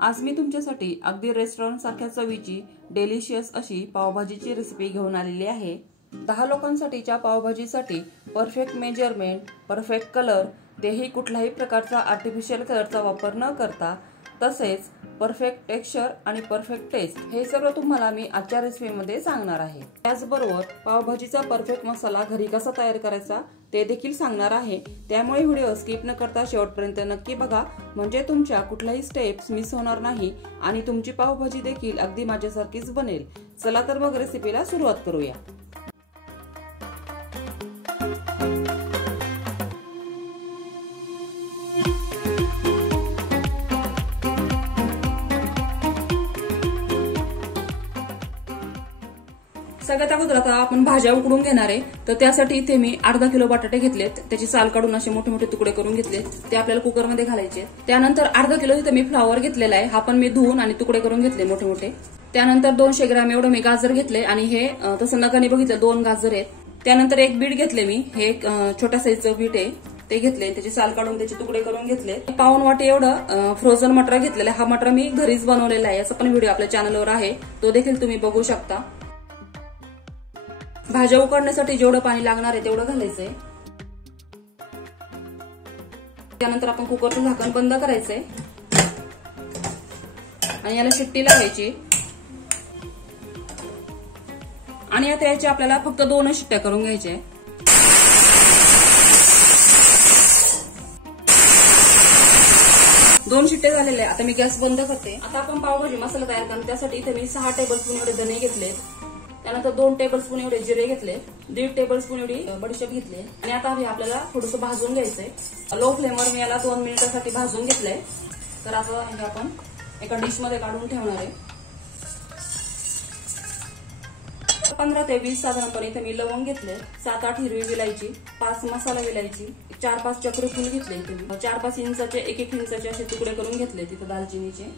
आज मी तुमच्यासाठी अगदी रेस्टॉरंट सारख्या चवीची डेलिशियस अशी पावभाजीची रेसिपी घेऊन आलेली आहे। 10 लोकांसाठीच्या पावभाजीसाठी परफेक्ट मेजरमेंट, परफेक्ट कलर, तेही कुठल्याही प्रकारचा आर्टिफिशियल कलरचा वापर न करता, तसेच परफेक्ट टेक्स्चर आणि परफेक्ट टेस्ट हे सर्व तुम्हाला मी आजच्या रेसिपीमध्ये सांगणार आहे। त्याचबरोबर पावभाजीचा परफेक्ट मसाला घरी कसा तयार करायचा ते देखील सांगणार आहे। त्यामुळे व्हिडिओ स्किप न करता शेवटपर्यंत नक्की बघा, म्हणजे तुमच्या कुठल्याही स्टेप्स मिस होणार नाही आणि तुमची पावभाजी देखील अगदी माझ्यासारखीच बनेल। चला तर मग रेसिपीला सुरुवात करूया। सगळ्यात अगोदर आता आपण भाज्या उकडून घेणार आहे। तर त्यासाठी इथे मी अर्धा किलो बटाटे घेतलेत, त्याची साल काढून असे मोठे मोठे तुकडे करून घेतलेत, ते आपल्याला कुकर मध्ये घालायचे। त्यानंतर अर्धा किलो इथे मी फ्लावर घेतलेला आहे, हा पण मी धुवून आणि तुकडे करून घेतले मोठे मोठे। त्यानंतर 200 ग्रॅम एवढं मी गाजर घेतले आणि हे तसं नकाने बघितलं 2 गाजर आहेत। त्यानंतर एक बीट घेतले मी, हे एक छोट्या साईजचं बीट आहे, ते घेतले, त्याची साल काढून त्याचे तुकडे करून घेतले। पाऊण वाटी एवढं फ्रोझन मटर घेतलेलं आहे, हा मटर मी घरीच बनवलेला आहे, याचा पण व्हिडिओ आपल्या चॅनलवर आहे, तो देखील तुम्ही बघू शकता। भाज्या उकडण्यासाठी जेवढं पाणी लागणार आहे तेवढं घालायचंय। त्यानंतर आपण कुकरचं झाकण बंद करायचंय आणि याला शिट्टी लावायची आणि आता याची आपल्याला फक्त 2 शिट्ट्या करून घ्यायच्या। 2 शिट्टे झालेले, आता मी गॅस बंद करते। आता आपण पावभाजी मसाला तयार करणार, त्यासाठी इथे मी 6 टेबलस्पून एवढे धने घेतले, त्यानंतर 2 टेबलस्पून एवढे जिरे घेतले, 1.5 टेबलस्पून एवढी बडीशेप घेतली आणि आता हे आपल्याला थोडंसं भाजून घ्यायचंय। लो फ्लेमवर मी याला 2 मिनिटांसाठी भाजून घेतलंय। तर आता हे आपण एका डिश मध्ये काढून ठेवणार आहे। 15 ते 20 साधारणपणे इथे मी लवंग घेतले, 7-8 हिरवी विलायची, 5 मसाला विलायची, 4-5 चक्र फूल घेतले, 4-5 इंचाचे 1-1 इंचाचे असे तुकडे करून घेतले तिथे दालचिनीचे।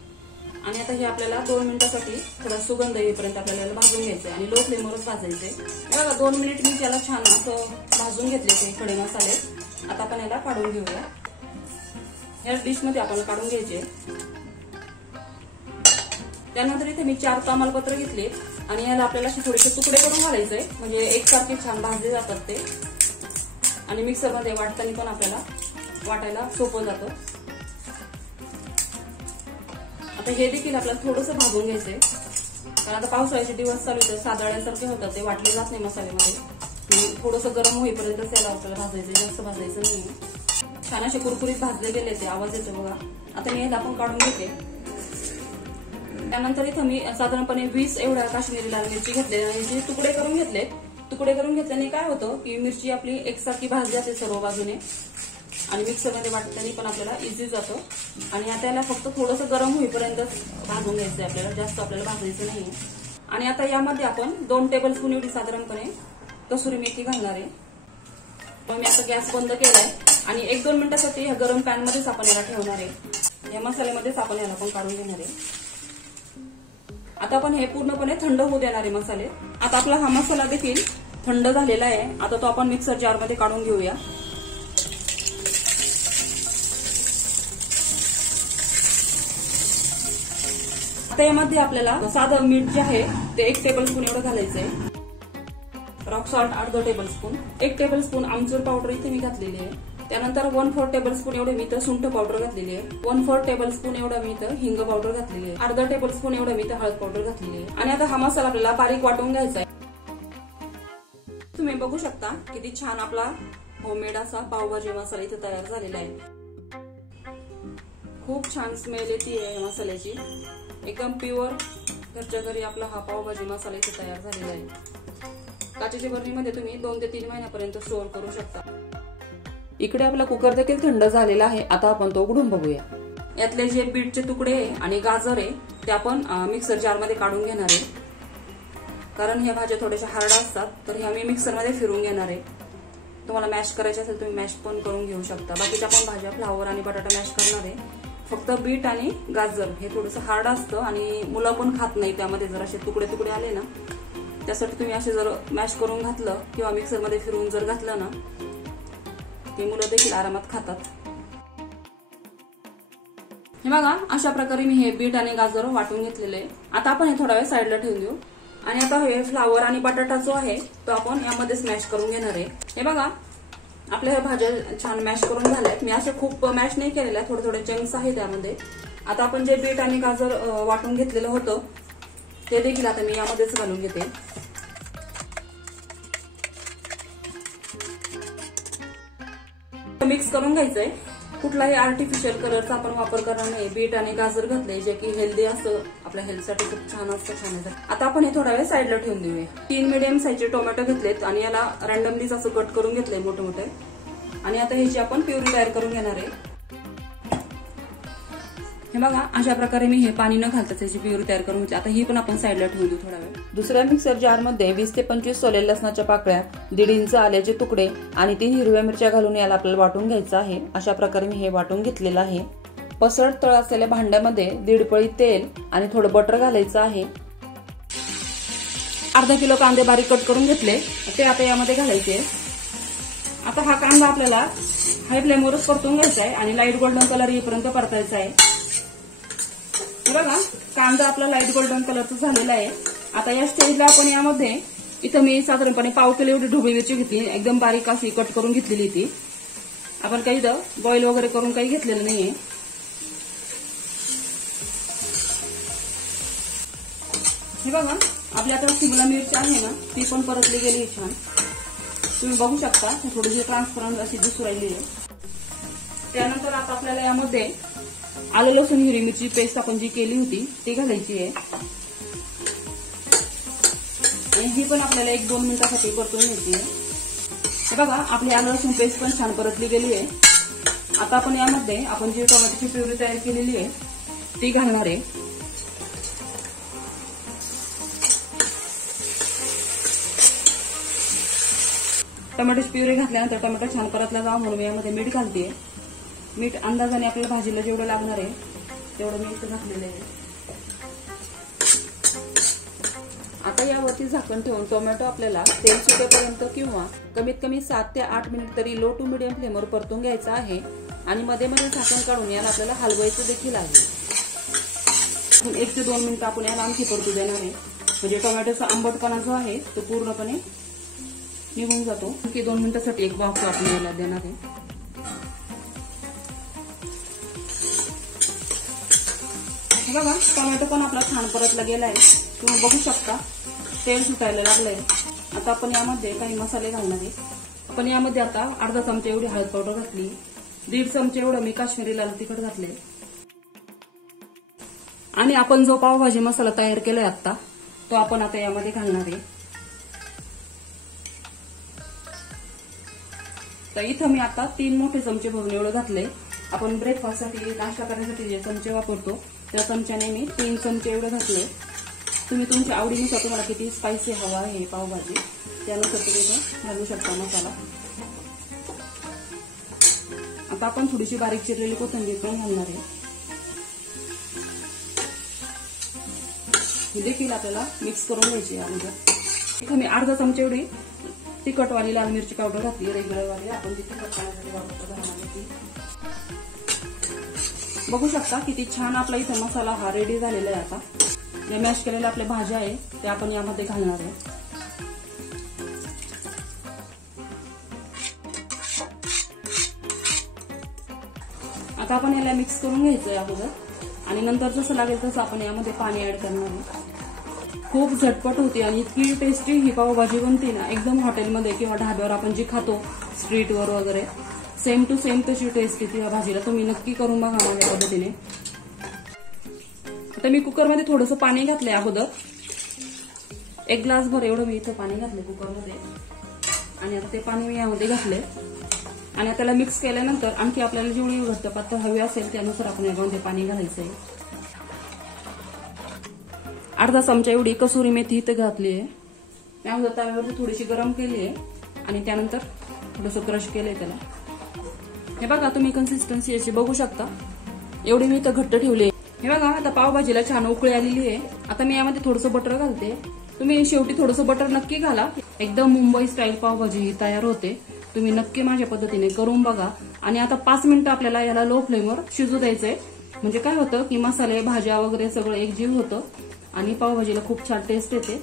आणि आता हे आपल्याला 2 मिनिटांसाठी थोडा सुगंध येईपर्यंत आपल्याला भाजून घ्यायचंय आणि लो फ्लेमवरच भाजायचंय। बघा 2 मिनिट मी त्याला छान असं भाजून घेतले ते खडे मसाले। आता आपण याला काढून घेऊया, या डिश मध्ये आपण काढून घ्यायचे। त्यानंतर इथे मी 4 तमालपत्र घेतले आणि याला आपल्याला थोडेसे तुकडे करून घालायचंय, म्हणजे एकसारखे छान भाजले जातात ते आणि मिक्सर मध्ये वाटताना पण आपल्याला वाटायला सोपं जातं। आता हे देखील आपल्याला थोडंसं भाजून घ्यायचंय, कारण आता पावसाळ्याचे दिवस चालू आहेत, सादळ्यासारखे होतात, ते वाटले जात नाही मसाल्यामध्ये। थोडंसं गरम होईपर्यंत त्याला आपल्याला भाजायचं, जास्त भाजायचं नाही। छान असे कुरकुरीत भाजले गेले ते, आवाज येतो बघा। आता मी याला आपण काढून घेते। त्यानंतर इथं मी साधारणपणे 20 एवढ्या काश्मीरी लाल मिरची घेतले आणि जे तुकडे करून घेतले। तुकडे करून घेतल्याने काय होतं की मिरची आपली एकसारखी भाजली जाते सर्व बाजूने आणि मिक्सरमध्ये वाटताना पण आपल्याला इझी जातं। आणि आता याला फक्त थोडंसं गरम होईपर्यंत भाजून घ्यायचंय आपल्याला, जास्त आपल्याला भाजायचं नाही। आणि आता यामध्ये आपण 2 टेबलस्पून एवढी साधारणपणे कसुरी मेथी घालणार आहे। पण मी आता गॅस बंद केलाय आणि 1-2 मिनिटांसाठी ह्या गरम पॅन मध्येच आपण याला ठेवणार आहे, या मसाल्यामध्येच आपण याला पण काढून घेणार आहे। आता आपण हे पूर्णपणे थंड होऊ देणार आहे मसाले। आता आपला हा मसाला देखील थंड झालेला आहे, आता तो आपण मिक्सर जार मध्ये काढून घेऊया। आता यामध्ये आपल्याला साधं मीठ जे आहे ते 1 टेबलस्पून एवढं घालायचंय, रॉक सॉल्ट अर्धा टेबलस्पून, 1 टेबलस्पून आमचूर पावडर इथे मी घातलेली आहे। त्यानंतर 1/4 टेबलस्पून एवढे मी तर सुंठ पावडर घातलेली आहे, 1/4 टेबलस्पून एवढं मी तर हिंग पावडर घातलेली आहे, अर्धा टेबलस्पून एवढं मी तर हळद पावडर घातलेली आहे। आणि आता हा मसाला आपल्याला बारीक वाटून घ्यायचा आहे। तुम्ही बघू शकता किती छान आपला होममेड असा पावभाजी मसाला इथे तयार झालेला आहे। खूप छान स्मेल येते आहे मसाल्याची, एकदम प्युअर घरच्या घरी आपला हा पावभाजी मसाला इथे तयार झालेला आहे। काचेच्या बरणीमध्ये तुम्ही 2 ते 3 महिन्यापर्यंत स्टोअर करू शकता। इकडे आपला कुकर देखील थंड झालेला आहे, आता आपण तो उघडून बघूया। यातले जे बीटचे तुकडे आणि गाजर आहे ते आपण मिक्सर जार मध्ये काढून घेणार आहे, कारण ह्या भाज्या थोड्याशा हार्ड असतात, तर ह्या मी मिक्सर मध्ये फिरवून घेणार आहे। तुम्हाला मॅश करायचे असेल तुम्ही मॅश पण करून घेऊ शकता। बाकीच्या पण भाज्या फ्लावर आणि बटाटा मॅश करणार आहे, फक्त बीट आणि गाजर हे थोडंसं हार्ड असतं आणि मुलं पण खात नाही, त्यामध्ये जर असे तुकडे तुकडे आले ना, त्यासाठी तुम्ही असे जर मॅश करून घातलं किंवा मिक्सर मध्ये फिरवून जर घातलं ना, ते मुलं देखील आरामात खातात। हे बघा, अशा प्रकारे मी हे बीट आणि गाजर वाटून घेतलेले आहे. आता आपण हे थोडा वेळ साईडला ठेवून देऊ. आणि आता हे फ्लावर आणि बटाटा जो आहे तो आपण यामध्ये स्मॅश करून घेणार आहे. हे बघा, आपल्या ह्या भाज्या छान मॅश करून झाल्यात. मी असं खूप मॅश नाही केलेल्या, थोडे थोडे चंक्स आहे त्यामध्ये. आता आपण जे बीट आणि गाजर वाटून घेतलेलं होतं ते देखील आता मी यामध्येच घालून घेते. मिक्स करून घ्यायचंय. कुठलाही आर्टिफिशियल कलरचा आपण वापर करणार नाही. बीट आणि गाजर घातले जे की हेल्दी असतं, आपल्या हेल्थसाठी खूप छान असतं, छान आहे. आता आपण हे थोडा वेळ साईडला ठेवून देऊया. 3 मीडियम साईजचे टोमॅटो घेतलेत आणि याला रँडमलीच असं कट करून घेतलंय मोठे मोठे. आणि आता ह्याची आपण प्युरी तयार करून घेणार आहे. हे बघा, अशा प्रकारे मी हे पाणी न घालता त्याची प्युरी तयार करून घेतली. आता ही पण आपण साईडला ठेवून देऊ थोडा वेळ. दुसऱ्या मिक्सर जार मध्ये 20 ते 25 सोलेल्या लसणाच्या पाकळ्या, 1.5 इंच आल्याचे तुकडे आणि 3 हिरव्या मिरच्या घालून याला आपल्याला वाटून घ्यायचं आहे. अशा प्रकारे मी हे वाटून घेतलेलं आहे. पसरट तळ असलेल्या भांड्यामध्ये 1.5 पळी तेल आणि थोडं बटर घालायचं आहे. अर्धा किलो कांदे बारीक कट करून घेतले ते आता यामध्ये घालायचे. आता हा कांदा आपल्याला हाय फ्लेमवरच परतून घ्यायचा आहे आणि लाईट गोल्डन कलर येईपर्यंत परतायचा आहे. हे बघा, कांदा आपला लाईट गोल्डन कलरचा झालेला आहे. आता या स्टेजला आपण यामध्ये इथं मी साधारणपणे पाव किलो एवढी ढोबळी मिरची घेतली, एकदम बारीक अशी कट करून घेतलेली ती. आपण काही इथं बॉईल वगैरे करून काही घेतलेलं नाहीये. हे बघा, आपली आता शिमला मिरची आहे ना ती पण परतली गेली छान. तुम्ही बघू शकता थोडीशी ट्रान्सपरंट अशी दिसू राहिली आहे. त्यानंतर आता आपल्याला यामध्ये आलं लसूण हिरवी मिरची पेस्ट आपण जी केली होती ती घालायची आहे. आणि ही पण आपल्याला 1-2 मिनिटासाठी परतून घ्यायची आहे. हे बघा, आपली आलं लसूण पेस्ट पण छान परतली गेली आहे. आता आपण यामध्ये आपण जी टोमॅटोची प्युरी तयार केलेली आहे ती घालणार आहे. टोमॅटोची प्युरी घातल्यानंतर टोमॅटो छान परतला जावा म्हणून मी यामध्ये मीठ घालते. मीठ अंदाजाने आपल्या भाजीला जेवढं लागणार आहे तेवढं मीठ घातलेलं आहे. आता यावरती झाकण ठेवून टोमॅटो आपल्याला तेल सुटेपर्यंत किंवा कमीत कमी 7 ते 8 मिनिट तरी लो टू मीडियम फ्लेमवर परतून घ्यायचा आहे. आणि मध्ये मध्ये झाकण काढून याला आपल्याला हलवायचं देखील आहे. 1 ते 2 मिनिटं आपण याला आणखी परतू देणार आहे. म्हणजे टोमॅटोचा आंबटपणा जो आहे तो पूर्णपणे निघून जातो. आणखी 2 मिनिटांसाठी एक बॉक्स आपण याला देणार आहे. बघा, टोमॅटो पण आपला छान परतला गेलाय. तुम्ही बघू शकता तेल सुटायला लागलंय. आता आपण यामध्ये काही मसाले घालणार आहे. आपण यामध्ये आता अर्धा चमचा एवढी हळद पावडर घातली, 1.5 चमचे एवढं मी काश्मीरी लाल तिखट घातले. आणि आपण जो पावभाजी मसाला तयार केलाय आता तो आपण आता यामध्ये घालणार आहे. तर इथं मी आता 3 मोठे चमचे भरून एवढं घातले. आपण ब्रेकफास्टसाठी नाश्ता करण्यासाठी जे चमचे वापरतो त्या चमच्याने मी 3 चमचे एवढे घातले. तुम्ही तुमच्या आवडीनुसार तुम्हाला किती स्पायसी हवा आहे पावभाजी त्यानुसार तुम्ही इथे घालू शकता मसाला. आता आपण थोडीशी बारीक चिरलेली कोथिंबीर पण घालणार आहे. ही देखील आपल्याला मिक्स करून घ्यायची अगोदर. इथे मी अर्धा चमचे एवढी तिखटवाली लाल मिरची पावडर घातली, रेग्युलर वाली आपण ती तिखट खाण्यासाठी वापरतो घरामध्ये. बघू शकता किती छान आपला इथे मसाला हा रेडी झालेला आहे. आता जे मॅश केलेल्या आपल्या भाज्या आहे ते आपण यामध्ये घालणार आहे. आता आपण याला मिक्स करून घ्यायचंय अगोदर आणि नंतर जसं लागेल तसं आपण यामध्ये पाणी ऍड करणार आहे. खूप झटपट होती आणि इतकी टेस्टी ही पावभाजी बनते ना, एकदम हॉटेलमध्ये किंवा ढाब्यावर आपण जी खातो स्ट्रीटवर वगैरे सेम टू सेम तशी टेस्ट येते या भाजीला. तुम्ही नक्की करून बघा माझ्या पद्धतीने. आता मी कुकरमध्ये थोडंसं पाणी घातलंय अगोदर, 1 ग्लास भर एवढं मी इथं पाणी घातलंय कुकरमध्ये. आणि आता ते पाणी मी यामध्ये घातले आणि त्याला मिक्स केल्यानंतर आणखी आपल्याला जेवढी घट्ट पातळ हवी असेल त्यानुसार आपण यामध्ये पाणी घालायचंय. अर्धा चमचा एवढी कसुरी मेथी इथं घातली आहे. त्यामध्ये तव्यावरती थोडीशी गरम केली आहे आणि त्यानंतर थोडंसं क्रश केलंय त्याला. हे बघा, तुम्ही कन्सिस्टन्सी याची बघू शकता. एवढी मी इथं घट्ट ठेवली. हे बघा, आता पावभाजीला छान उकळी आलेली आहे. आता मी यामध्ये थोडंसं बटर घालते. तुम्ही शेवटी थोडंसं बटर नक्की घाला. एकदम मुंबई स्टाईल पावभाजी ही तयार होते. तुम्ही नक्की माझ्या पद्धतीने करून बघा. आणि आता 5 मिनिटं आपल्याला याला लो फ्लेमवर शिजू द्यायचंय. म्हणजे काय होतं की मसाले भाज्या वगैरे सगळं एकजीव होतं आणि पावभाजीला खूप छान टेस्ट येते.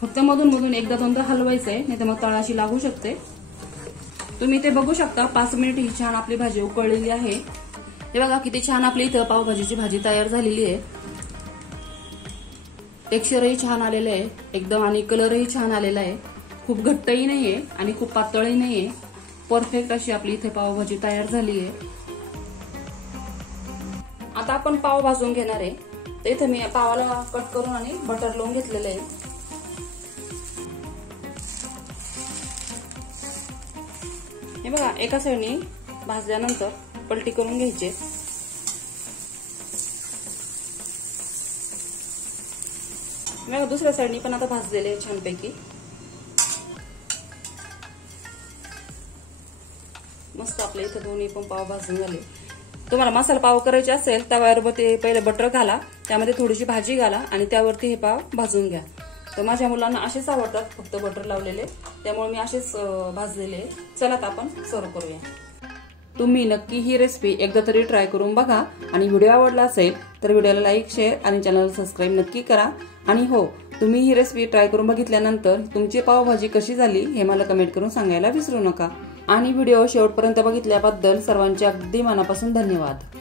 फक्त मधून मधून एकदा दोनदा हलवायचंय, नाही तर मग तळाशी लागू शकते. तुम्ही ते बघू शकता 5 मिनिट ही छान आपली भाजी उकळलेली आहे. हे बघा किती छान आपली इथं पावभाजीची भाजी तयार झालेली आहे. टेक्स्चरही छान आलेलं आहे एकदम आणि कलरही छान आलेला आहे. खूप घट्टही नाहीये आणि खूप पातळही नाहीये. परफेक्ट अशी आपली इथे पावभाजी तयार झाली आहे. आता आपण पाव भाजून घेणार आहे. तर इथे मी पावाला कट करून आणि बटर लावून घेतलेलं आहे. हे बघा एका साईडनी भाजल्यानंतर पलटी करून घ्यायचे. बघा दुसऱ्या साईडनी पण आता भाजलेले आहे छानपैकी. मस्त आपल्या इथे दोन्ही पण पाव भाजून झाले. तुम्हाला मसाला पाव करायचे असेल तव्यावर ते पहिले बटर घाला, त्यामध्ये थोडीशी भाजी घाला आणि त्यावरती हे पाव भाजून घ्या. तर माझ्या मुलांना असेच आवडतात फक्त बटर लावलेले, त्यामुळे मी असेच भाजलेले. चला आता आपण सर्व करूया. तुम्ही नक्की ही रेसिपी एकदा तरी ट्राय करून बघा आणि व्हिडिओ आवडला असेल तर व्हिडिओला लाईक, शेअर आणि चॅनलला सबस्क्राईब नक्की करा. आणि हो, तुम्ही ही रेसिपी ट्राय करून बघितल्यानंतर तुमची पावभाजी कशी झाली हे मला कमेंट करून सांगायला विसरू नका. आणि व्हिडिओ शेवटपर्यंत बघितल्याबद्दल सर्वांचे अगदी मनापासून धन्यवाद.